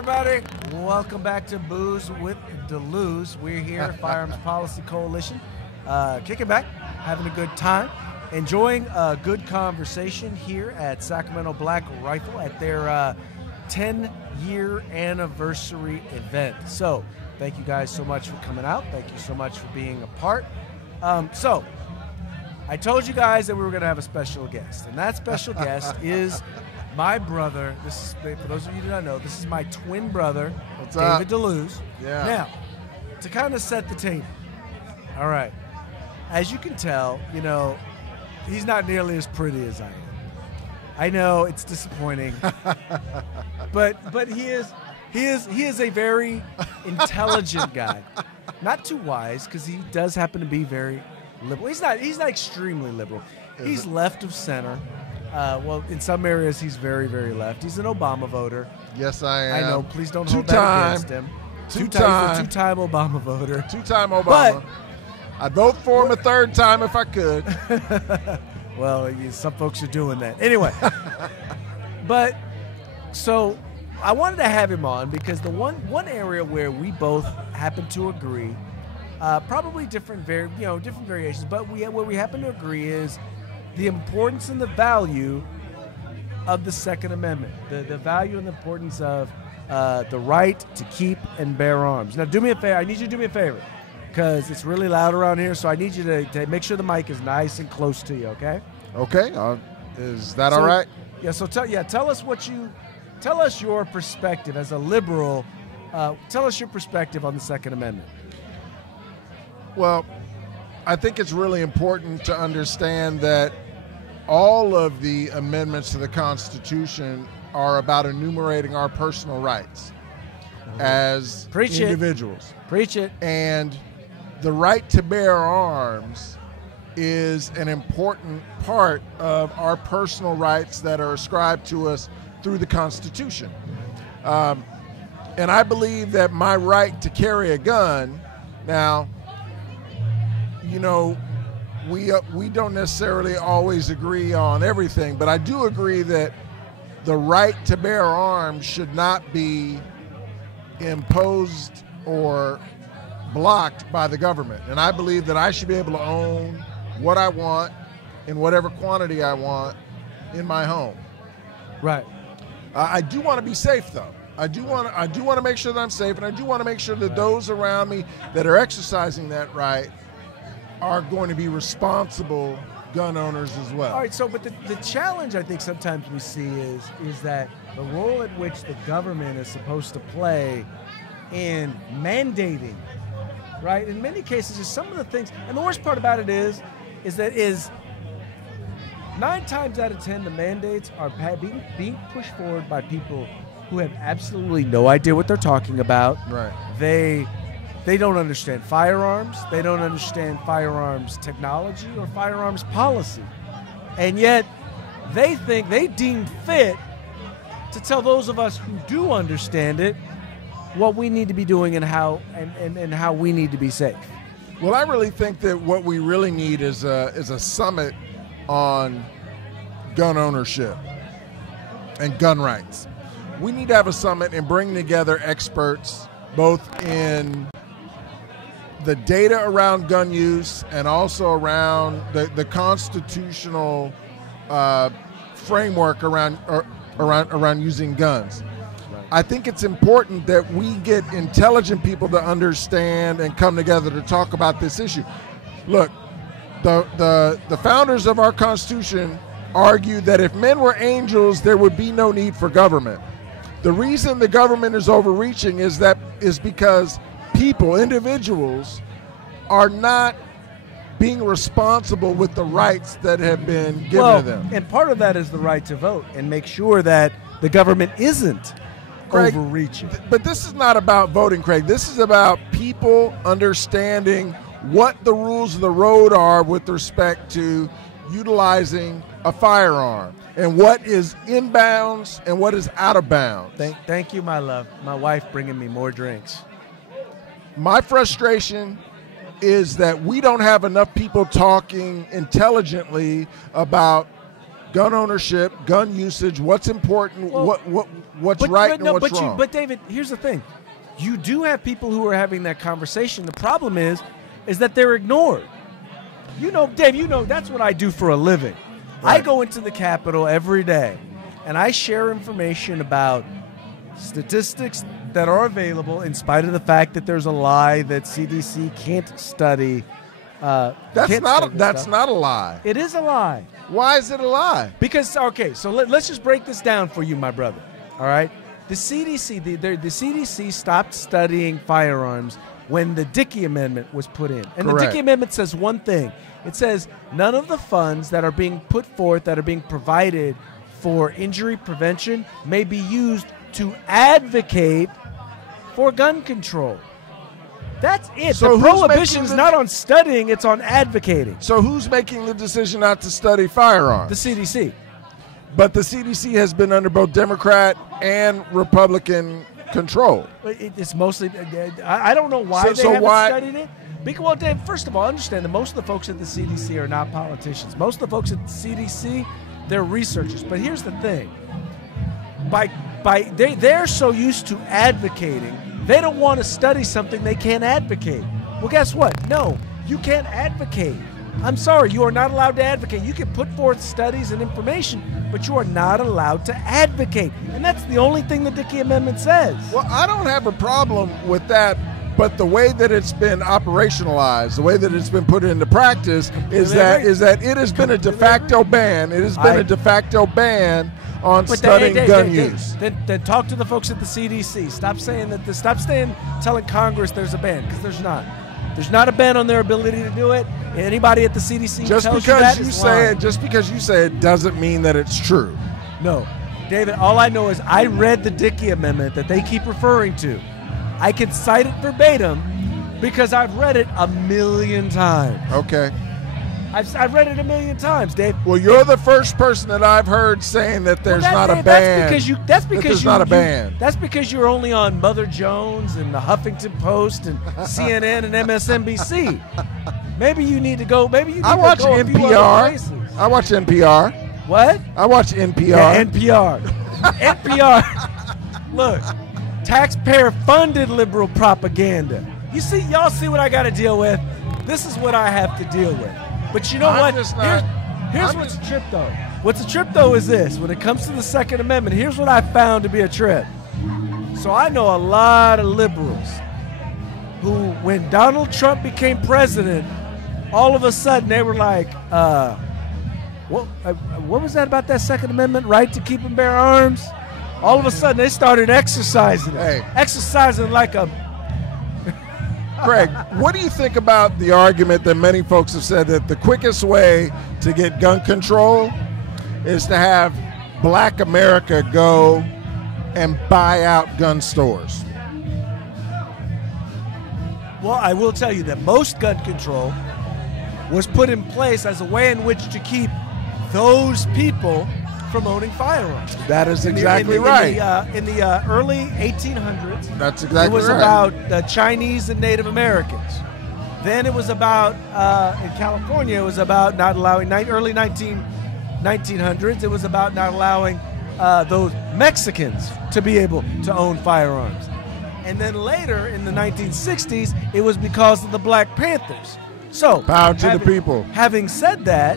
everybody? Welcome back to Booze with DeLuz. We're here, Firearms Policy Coalition, kicking back, having a good time, enjoying a good conversation here at Sacramento Black Rifle at their 10-year anniversary event. So, thank you guys so much for coming out. Thank you so much for being a part. So, I told you guys that we were going to have a special guest, and that special guest is my brother. This is, for those of you who do not know, this is my twin brother, David DeLuz. Yeah. Now, to kind of set the table, all right, as you can tell, you know, he's not nearly as pretty as I am. I know it's disappointing, but he is a very intelligent guy. Not too wise, because he does happen to be very liberal. He's not extremely liberal. He's left of center. Well, in some areas, he's very, very left. He's an Obama voter. Yes, I am. I know. Please don't hold that against him. Two-time Obama voter. Two-time Obama. But I'd vote for him a third time if I could. Well, some folks are doing that. Anyway, but so I wanted to have him on because the one area where we both happen to agree, probably different variations, but where we happen to agree is the importance and the value of the Second Amendment, the value and the importance of the right to keep and bear arms. Now, do me a favor. I need you to do me a favor because it's really loud around here, so I need you to make sure the mic is nice and close to you, okay? Okay. Is that all right? Yeah, so tell us your perspective as a liberal. Tell us your perspective on the Second Amendment. Well, I think it's really important to understand that all of the amendments to the Constitution are about enumerating our personal rights as individuals. Preach it. And the right to bear arms is an important part of our personal rights that are ascribed to us through the Constitution. And I believe that my right to carry a gun, now, you know, we don't necessarily always agree on everything, but I do agree that the right to bear arms should not be imposed or blocked by the government. And I believe that I should be able to own what I want in whatever quantity I want in my home. Right. I do want to be safe, though. I do want to make sure that I'm safe, and I do want to make sure that those around me that are exercising that right are going to be responsible gun owners as well. All right, so but the challenge I think sometimes we see is that the role in which the government is supposed to play in mandating, right? In many cases, is some of the things, and the worst part about it is 9 times out of 10 the mandates are being pushed forward by people who have absolutely no idea what they're talking about. Right. They don't understand firearms. They don't understand firearms technology or firearms policy. And yet they deem fit to tell those of us who do understand it what we need to be doing and how we need to be safe. Well, I really think that what we really need is a summit on gun ownership and gun rights. We need to have a summit and bring together experts both in the data around gun use and also around the constitutional framework around using guns. Right. I think it's important that we get intelligent people to understand and come together to talk about this issue. Look, the founders of our Constitution argued that if men were angels, there would be no need for government. The reason the government is overreaching is because individuals are not being responsible with the rights that have been given to them. And part of that is the right to vote and make sure that the government isn't overreaching. But this is not about voting, Craig. This is about people understanding what the rules of the road are with respect to utilizing a firearm and what is inbounds and what is out of bounds. Thank you, my love. My wife bringing me more drinks. My frustration is that we don't have enough people talking intelligently about gun ownership, gun usage, what's important, what's right and what's wrong. But David, here's the thing. You do have people who are having that conversation. The problem is that they're ignored. You know, Dave, that's what I do for a living. Right. I go into the Capitol every day, and I share information about statistics that are available in spite of the fact that there's a lie that CDC can't study. That's not a lie. It is a lie. Why is it a lie? Because, okay, so let's just break this down for you, my brother. All right? The CDC, the CDC stopped studying firearms when the Dickey Amendment was put in. And Correct. The Dickey Amendment says one thing. It says none of the funds that are being put forth, that are being provided for injury prevention, may be used to advocate for gun control. That's it. So the prohibition is not on studying, it's on advocating. So who's making the decision not to study firearms? The CDC. But the CDC has been under both Democrat and Republican control. It's mostly, I don't know why they haven't studied it. Because, well, Dave, first of all, understand that most of the folks at the CDC are not politicians. Most of the folks at the CDC, they're researchers. But here's the thing. They're so used to advocating, they don't want to study something they can't advocate. Well, guess what? No, you can't advocate. I'm sorry, you are not allowed to advocate. You can put forth studies and information, but you are not allowed to advocate. And that's the only thing the Dickey Amendment says. Well, I don't have a problem with that, but the way that it's been operationalized, the way that it's been put into practice is that it has been a de facto ban. It has been a de facto ban on studying gun use. Then talk to the folks at the CDC. Stop telling Congress there's a ban, because there's not. There's not a ban on their ability to do it. Anybody at the CDC just tells because you say it, just because you say it doesn't mean that it's true. No, David. All I know is I read the Dickey Amendment that they keep referring to. I can cite it verbatim because I've read it a million times. Okay. I've read it a million times, Dave. Well, you're the first person that I've heard saying that there's not a ban. That's because there's not a ban. That's because you're only on Mother Jones and the Huffington Post and CNN and MSNBC. Maybe you need to go. Maybe you need I to watch go a few other NPR. places. I watch NPR. What? I watch NPR. Yeah, NPR. NPR. Look, taxpayer-funded liberal propaganda. Y'all see what I got to deal with? This is what I have to deal with. But you know what? Here's what's a trip, though. What's a trip, though, is this. When it comes to the Second Amendment, here's what I found to be a trip. So I know a lot of liberals who, when Donald Trump became president, all of a sudden they were like, what was that about that Second Amendment right to keep and bear arms? All of a sudden they started exercising it. Hey. Exercising like a... Craig, what do you think about the argument that many folks have said that the quickest way to get gun control is to have Black America go and buy out gun stores? Well, I will tell you that most gun control was put in place as a way in which to keep those people from owning firearms. That is exactly right. In the early 1800s, that's exactly right. It was about Chinese and Native Americans. Then it was about, in California, it was about not allowing, early 1900s, it was about not allowing those Mexicans to be able to own firearms. And then later, in the 1960s, it was because of the Black Panthers. So, power to the people. Having said that,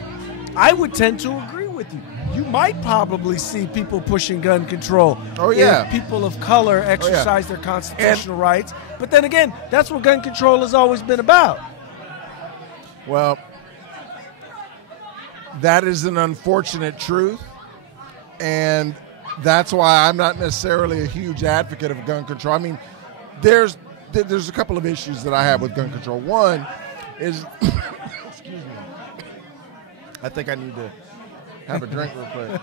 I would tend to agree with you. You might probably see people pushing gun control if people of color exercise their constitutional rights. But then again, that's what gun control has always been about. Well, that is an unfortunate truth, and that's why I'm not necessarily a huge advocate of gun control. I mean, there's a couple of issues that I have with gun control. One is, excuse me, I think I need to have a drink real quick.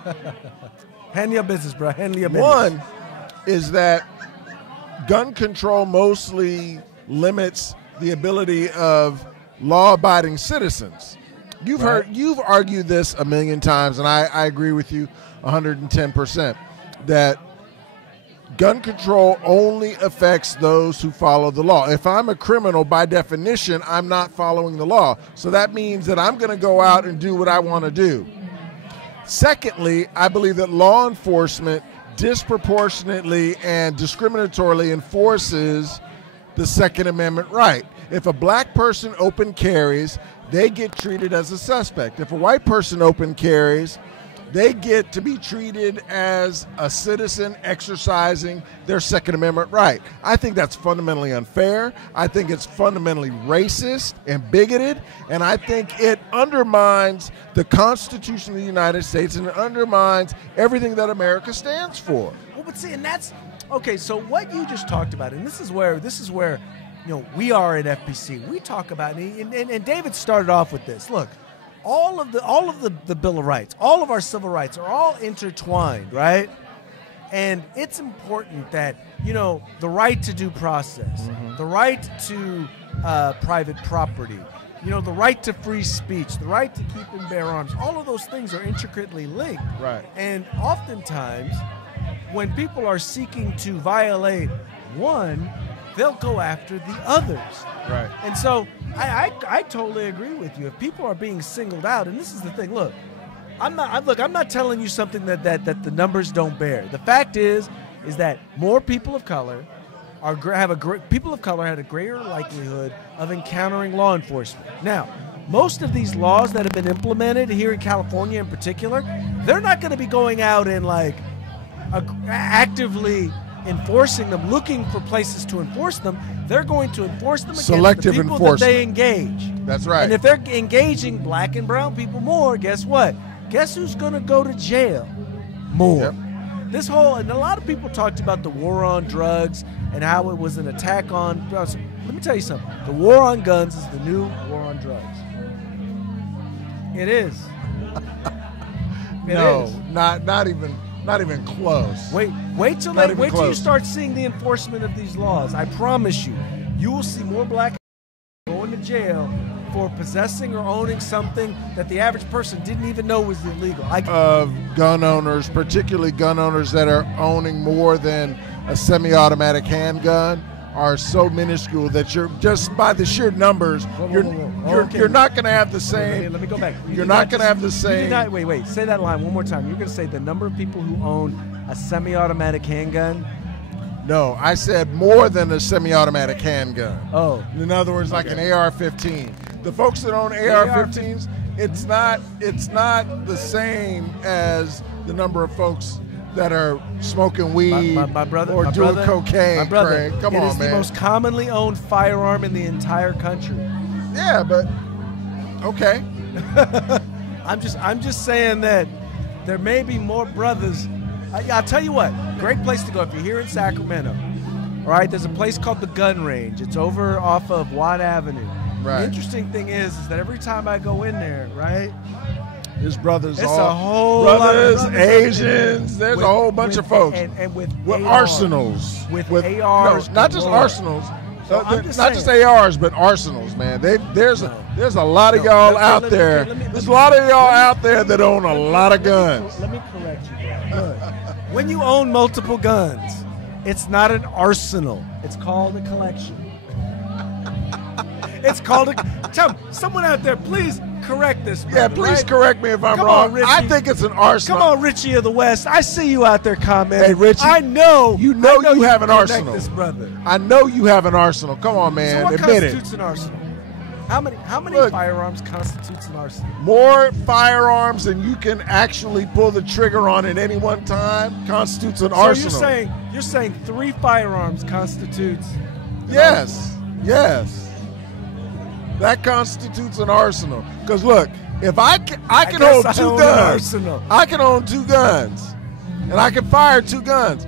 Handle your business, bro. Handle your business. One is that gun control mostly limits the ability of law-abiding citizens. You've argued this a million times, and I agree with you 110%, that gun control only affects those who follow the law. If I'm a criminal, by definition, I'm not following the law. So that means that I'm going to go out and do what I want to do. Secondly, I believe that law enforcement disproportionately and discriminatorily enforces the Second Amendment right. If a black person open carries, they get treated as a suspect. If a white person open carries, they get to be treated as a citizen exercising their Second Amendment right. I think that's fundamentally unfair. I think it's fundamentally racist and bigoted, and I think it undermines the Constitution of the United States and it undermines everything that America stands for. Well, but see, and that's okay. So what you just talked about, and this is where we are at FPC. We talk about, and David started off with this. Look. All of the Bill of Rights, all of our civil rights are all intertwined, right? And it's important that, the right to due process, the right to private property, the right to free speech, the right to keep and bear arms, all of those things are intricately linked. Right. And oftentimes, when people are seeking to violate one, they'll go after the others. Right. And so I totally agree with you. If people are being singled out, and this is the thing, look, I'm not telling you something that the numbers don't bear. The fact is that more people of color had a greater likelihood of encountering law enforcement. Now, most of these laws that have been implemented here in California in particular, they're not going to be going out and actively enforcing them, looking for places to enforce them. They're going to enforce them against selective the people enforcement that they engage. That's right. And if they're engaging black and brown people more, guess what? Guess who's going to go to jail more? Yep. And a lot of people talked about the war on drugs and how it was an attack on. Let me tell you something. The war on guns is the new war on drugs. It is. Not even close. Wait till you start seeing the enforcement of these laws. I promise you will see more black going to jail for possessing or owning something that the average person didn't even know was illegal. Of gun owners, particularly gun owners that are owning more than a semi-automatic handgun, are so minuscule that you're just by the sheer numbers, you're not going to have the same. Let me go back. You're not going to have the same. Wait. Say that line one more time. You're going to say the number of people who own a semi-automatic handgun. No, I said more than a semi-automatic handgun. Oh. In other words, like an AR-15. The folks that own AR-15s, it's not the same as the number of folks that are smoking weed or doing cocaine. My brother, Craig. Come on, man. It is the most commonly owned firearm in the entire country. Yeah, but okay. I'm just saying that there may be more brothers. I'll tell you what, great place to go if you're here in Sacramento. All right, there's a place called the Gun Range. It's over off of Watt Avenue. Right. The interesting thing is that every time I go in there, right, there's brothers, it's a whole lot of brothers, Asians. There's a whole bunch of folks and with arsenals, with ARs, no, not just arsenals. So not just ARs, but arsenals, man. There's a lot of y'all out there. There's a lot of y'all out there that own a lot of guns. Let me correct you, bro. When you own multiple guns, it's not an arsenal. It's called a collection. It's called someone out there, please correct this. Brother, yeah, please correct me if I'm wrong. On, I think it's an arsenal. Come on, Richie of the West. I see you out there commenting. Hey, Richie. I know you have an arsenal. This, brother. I know you have an arsenal. Come on, man. So what Admit constitutes an arsenal? How many firearms constitutes an arsenal? More firearms than you can actually pull the trigger on at any one time constitutes an arsenal. So you're saying 3 firearms constitutes an arsenal? Yes. That constitutes an arsenal. Because look, if I can hold 2 guns, I can own 2 guns, and I can fire 2 guns.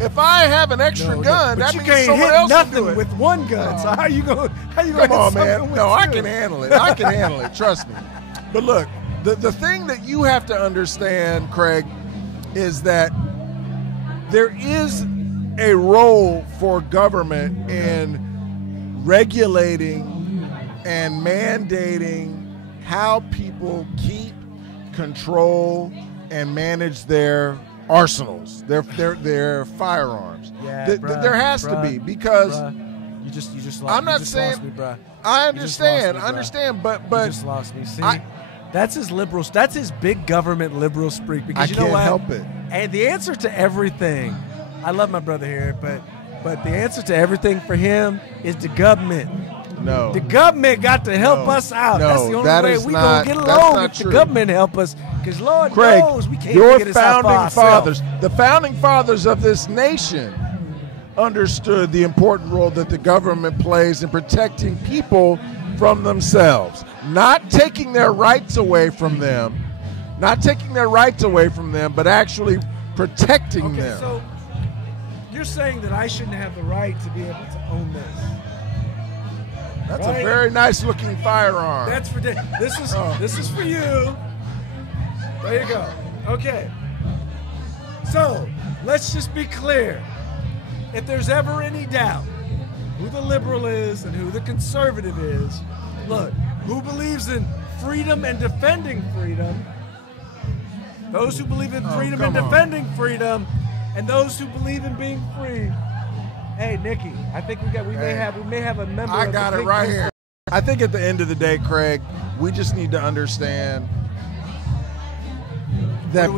If I have an extra gun, that means someone else can do it. With 1 gun. So how you going? Come on, man. No, I can handle it. I can handle it. Trust me. But look, the thing that you have to understand, Craig, is that there is a role for government in regulating and mandating how people keep, control, and manage their arsenals, their firearms. Yeah, there has to be, because you just lost. I'm not saying. Lost me, bruh. I understand, me, but you just lost me. See, That's his liberal. That's his big government liberal speak. Because you know what? I can't help it. And the answer to everything, I love my brother here, but the answer to everything for him is the government. No. The government got to help us out. No, that's the only that way is we not- gonna get that's along not if true. the government help us. Because Lord Craig, knows we can't your figure this out for founding ourselves. fathers, the founding fathers of this nation understood the important role that the government plays in protecting people from themselves, not taking their rights away from them, but actually protecting them. So you're saying that I shouldn't have the right to be able to own this? That's right? a very nice looking firearm. That's for this is for you. There you go. Okay. So let's just be clear. If there's ever any doubt who the liberal is and who the conservative is, look, who believes in freedom and defending freedom, those who believe in freedom and defending freedom, and those who believe in being free. Hey, Nikki, I think we may have a member. I of got the it big right group. here. I think at the end of the day, Craig, we just need to understand that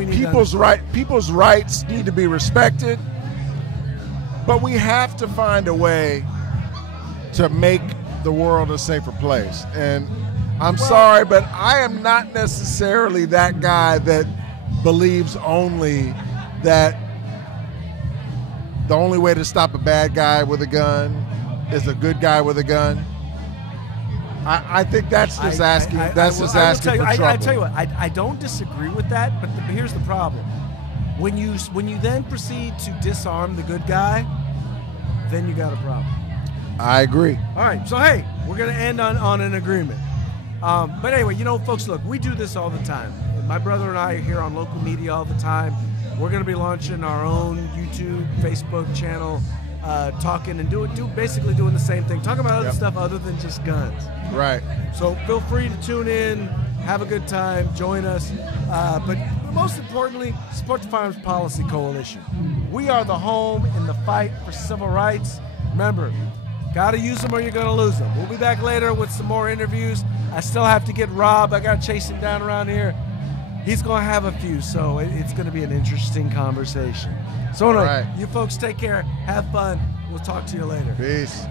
people's rights need to be respected, but we have to find a way to make the world a safer place. And I'm sorry, but I am not necessarily that guy that believes only that the only way to stop a bad guy with a gun is a good guy with a gun. I think that's just asking. That's just asking for trouble. I tell you what, I don't disagree with that, but here's the problem: when you then proceed to disarm the good guy, then you got a problem. I agree. All right, so hey, we're gonna end on an agreement. But anyway, folks, look, we do this all the time. My brother and I are here on local media all the time. We're gonna be launching our own YouTube, Facebook channel, talking and basically doing the same thing, talking about other stuff other than just guns. Right. So feel free to tune in, have a good time, join us. But most importantly, support the Firearms Policy Coalition. We are the home in the fight for civil rights. Remember, got to use them or you're going to lose them. We'll be back later with some more interviews. I still have to get Rob. I got to chase him down around here. He's going to have a few, so it's going to be an interesting conversation. So, you folks take care. Have fun. We'll talk to you later. Peace.